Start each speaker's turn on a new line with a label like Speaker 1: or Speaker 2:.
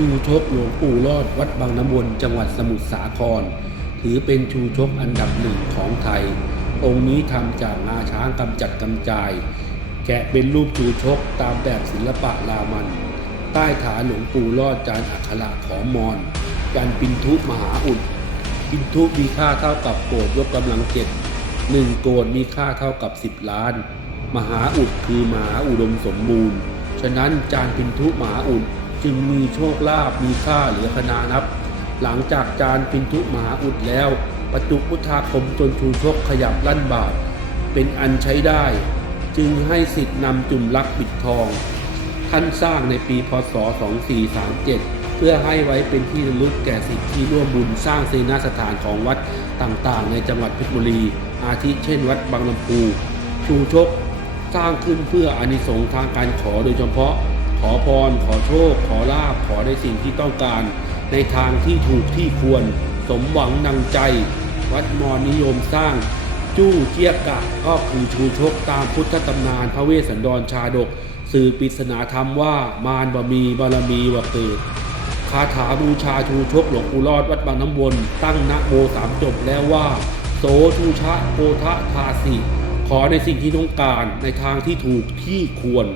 Speaker 1: ชูชกหลวงปู่รอดวัดบางน้ำวนจังหวัดสมุทรสาคร ถือเป็นชูชกอันดับหนึ่งของไทย องค์นี้ทำจากงาช้างกำจัดกำจาย แกะเป็นรูปชูชกตามแบบศิลปะรามัน ใต้ฐานหลวงปู่รอดจานอักขระของมอญการปินทุมหาอุดปินทุมีค่าเท่ากับโกดยกกำลังเจ็ดหนึ่งโกดมีค่าเท่ากับ10ล้าน มหาอุดคือมหาอุดมสมบูรณ์ ฉะนั้นจานปินทุมหาอุด จึงมีโชคลาภมีค่าเหลือขนานับ หลังจากจานปินทุมหาอุดแล้ว ประจุพุทธาคมจนชูชกขยับลั่นบาท เป็นอันใช้ได้ จึงให้สิทธิ์นำจุ่มลักปิดทอง ท่านสร้างในปีพศ 2437 เพื่อให้ไว้เป็นที่ระลึกแก่สิทธิที่ร่วมบุญสร้างเสนาสถานของวัดต่างๆ ในจังหวัดเพชรบุรี อาทิเช่นวัดบางลำพูชูชกสร้างขึ้นเพื่ออานิสงส์ทางการขอโดยเฉพาะ ขอพร ขอโชค ขอลาบขอได้สิ่งที่ต้องการ ในทางที่ถูกที่ควร สมหวังดังใจ วัดมอนิยมสร้าง จู้เจียกะก็คือชูชกตามพุทธตำนานพระเวสสันดรชาดก สื่อปริศนาธรรมว่ามารบมีบารมีว่าเกิดคาถาบูชาชูชกหลวงปู่รอดวัดบางน้ำวน ตั้งนะโมสามจบแล้วว่า โสชูชะโพทะทาสิขอในสิ่งที่ต้องการในทางที่ถูกที่ควร